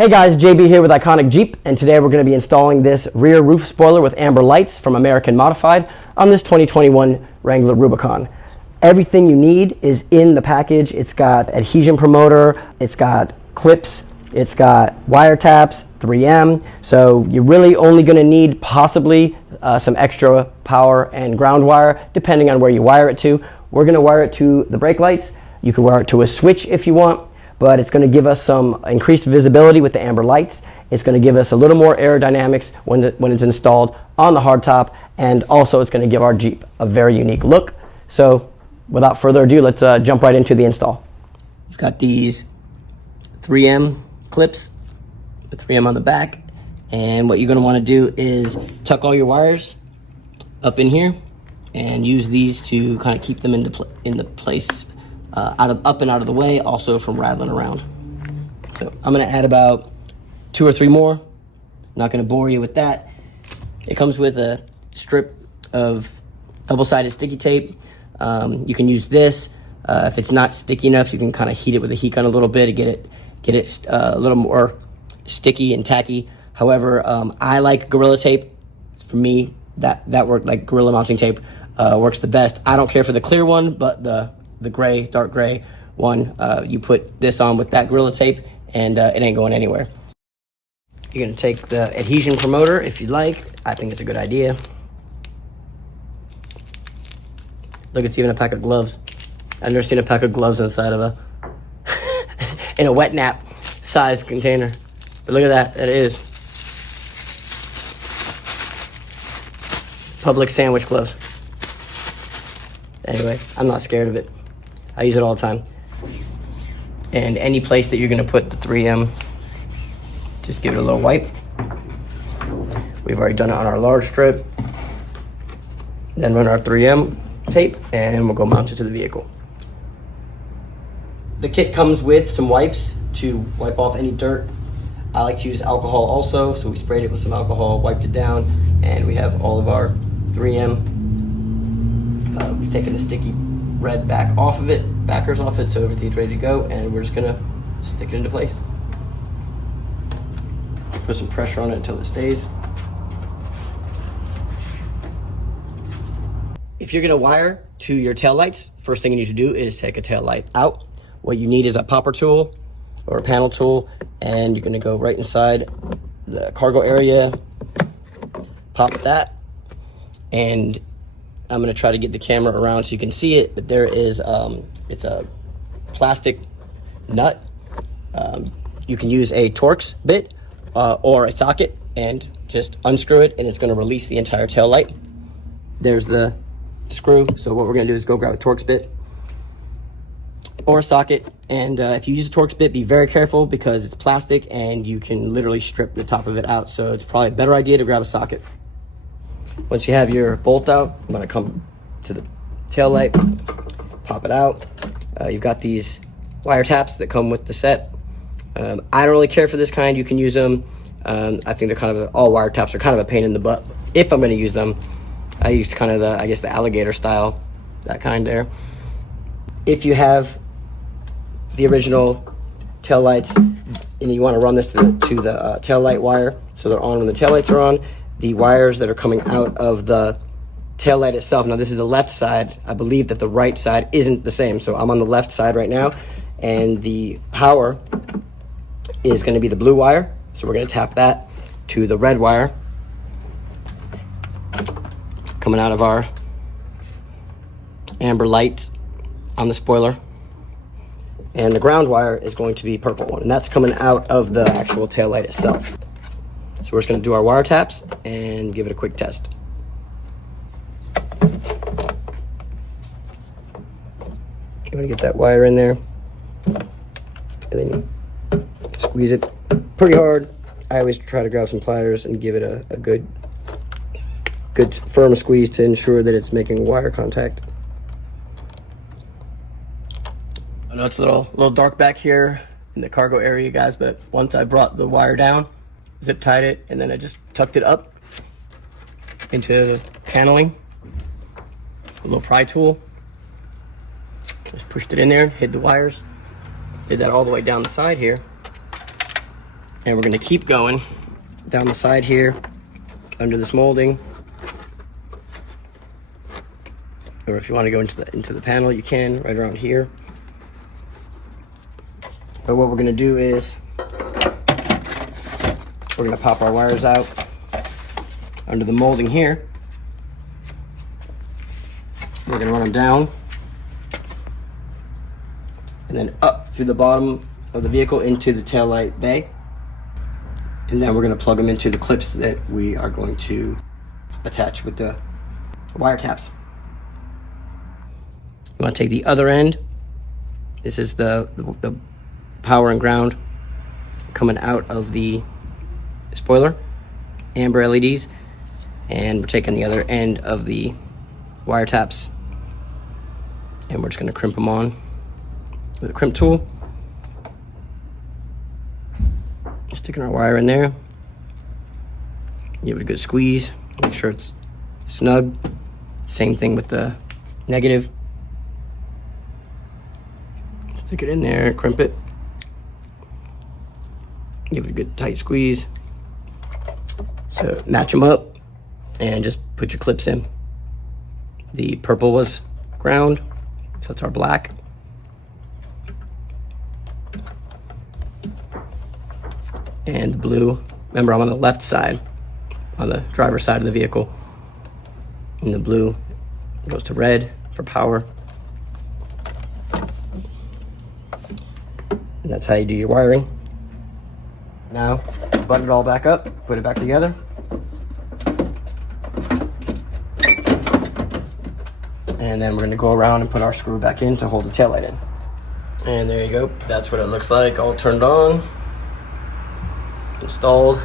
Hey guys, JB here with Iconic Jeep, and today we're going to be installing this rear roof spoiler with amber lights from American Modified on this 2021 Wrangler Rubicon. Everything you need is in the package. It's got adhesion promoter, it's got clips, it's got wire taps, 3M, so you're really only going to need possibly some extra power and ground wire depending on where you wire it to. We're going to wire it to the brake lights. You can wire it to a switch if you want, but it's going to give us some increased visibility with the amber lights. It's going to give us a little more aerodynamics when it's installed on the hardtop, and also it's going to give our Jeep a very unique look. So without further ado, let's jump right into the install. We've got these 3M clips, the 3M on the back, and what you're going to want to do is tuck all your wires up in here and use these to kind of keep them into place. Up and out of the way, also from rattling around. So I'm going to add about 2 or 3 more. Not going to bore you with that. It comes with a strip of double-sided sticky tape. You can use this. If it's not sticky enough, you can kind of heat it with a heat gun a little bit to get it a little more sticky and tacky. However, I like Gorilla tape. For me, that worked, like Gorilla mounting tape works the best. I don't care for the clear one, but the gray, dark gray one, you put this on with that Gorilla tape and it ain't going anywhere. You're gonna take the adhesion promoter if you'd like. I think it's a good idea. Look, it's even a pack of gloves. I've never seen a pack of gloves inside of in a wet nap size container. But look at that, that is. Public sandwich gloves. Anyway, I'm not scared of it. I use it all the time. And any place that you're gonna put the 3M, just give it a little wipe. We've already done it on our large strip. Then run our 3M tape and we'll go mount it to the vehicle. The kit comes with some wipes to wipe off any dirt. I like to use alcohol also, so we sprayed it with some alcohol, wiped it down, and we have all of our 3M. We've taken the sticky red backers off it, so everything's ready to go, and we're just gonna stick it into place. Put some pressure on it until it stays. If you're gonna wire to your tail lights, first thing you need to do is take a tail light out. What you need is a popper tool or a panel tool, and you're gonna go right inside the cargo area, pop that, and I'm gonna try to get the camera around so you can see it, but there is, it's a plastic nut. You can use a Torx bit or a socket and just unscrew it, and it's gonna release the entire tail light. There's the screw, so what we're gonna do is go grab a Torx bit or a socket, and if you use a Torx bit, be very careful because it's plastic and you can literally strip the top of it out, so it's probably a better idea to grab a socket. Once you have your bolt out, I'm gonna come to the tail light, pop it out. You've got these wire taps that come with the set. I don't really care for this kind. You can use them. I think they're kind of, all wire taps are kind of a pain in the butt. If I'm gonna use them, I use kind of I guess the alligator style, that kind there. If you have the original tail lights and you wanna run this to the tail light wire, so they're on when the tail lights are on, the wires that are coming out of the tail light itself. Now this is the left side. I believe that the right side isn't the same. So I'm on the left side right now, and the power is gonna be the blue wire. So we're gonna tap that to the red wire coming out of our amber light on the spoiler. And the ground wire is going to be purple one, and that's coming out of the actual tail light itself. So we're just gonna do our wire taps and give it a quick test. You wanna get that wire in there, and then you squeeze it pretty hard. I always try to grab some pliers and give it a good firm squeeze to ensure that it's making wire contact. I know it's a little dark back here in the cargo area, guys, but once I brought the wire down, zip tied it, and then I just tucked it up into the paneling. A little pry tool. Just pushed it in there, hid the wires. Did that all the way down the side here. And we're going to keep going down the side here, under this molding. Or if you want to go into the panel, you can, right around here. But what we're going to do is we're going to pop our wires out under the molding here. We're going to run them down and then up through the bottom of the vehicle into the taillight bay. And then we're going to plug them into the clips that we are going to attach with the wire taps. You want to take the other end. This is the power and ground coming out of the spoiler, amber LEDs, and we're taking the other end of the wire taps and we're just going to crimp them on with a crimp tool. Sticking our wire in there, give it a good squeeze, make sure it's snug. Same thing with the negative. Stick it in there, crimp it, give it a good tight squeeze. So match them up and just put your clips in. The purple was ground, so that's our black. And the blue, remember I'm on the left side, on the driver's side of the vehicle. And the blue goes to red for power. And that's how you do your wiring. Now, button it all back up, put it back together. And then we're going to go around and put our screw back in to hold the taillight in. And there you go. That's what it looks like, all turned on, installed.